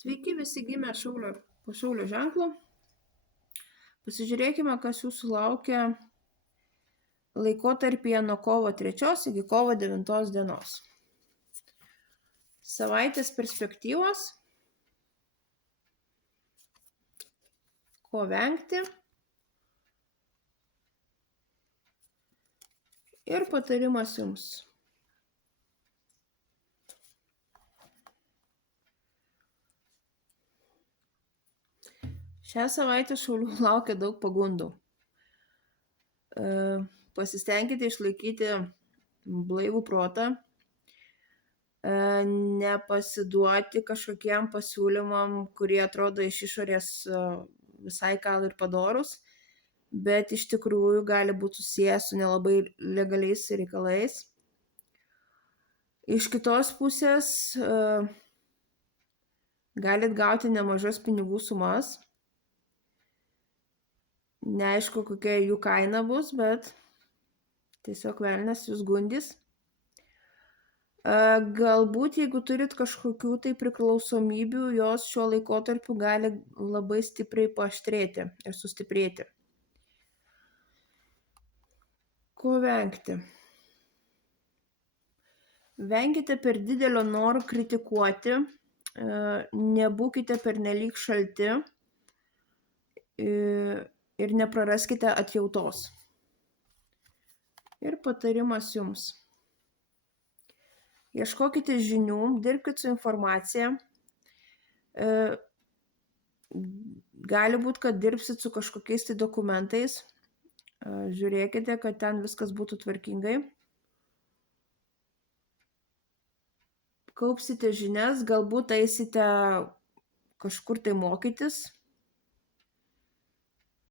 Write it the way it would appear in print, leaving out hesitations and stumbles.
Sveiki visi gimę po Šaulio ženklu. Pasižiūrėkime, kas jūsų laukia laikotarpyje nuo kovo 3 iki kovo 9 dienos. Savaitės perspektyvos. Ko vengti. Ir patarimas jums. Šią savaitę Šaulių laukia daug pagundų. Pasistengkite išlaikyti blaivų protą, nepasiduoti kažkokiem pasiūlymam, kurie atrodo iš išorės visai gal ir padorus, bet iš tikrųjų gali būti susiję su nelabai legaliais reikalais. Iš kitos pusės galit gauti nemažas pinigų sumas. Neaišku, kokia jų kaina bus, bet tiesiog velnias jūs gundys. Galbūt, jeigu turit kažkokių tai priklausomybių, jos šiuo laikotarpiu gali labai stipriai paaštrėti ir sustiprėti. Ko vengti? Venkite per didelio noro kritikuoti, nebūkite pernelyg šalti ir nepraraskite atjautos. Ir patarimas jums. Ieškokite žinių, dirbkite su informacija. Gali būti, kad dirbsit su kažkokiais tai dokumentais. Žiūrėkite, kad ten viskas būtų tvarkingai. Kaupsite žinias, galbūt eisite kažkur tai mokytis.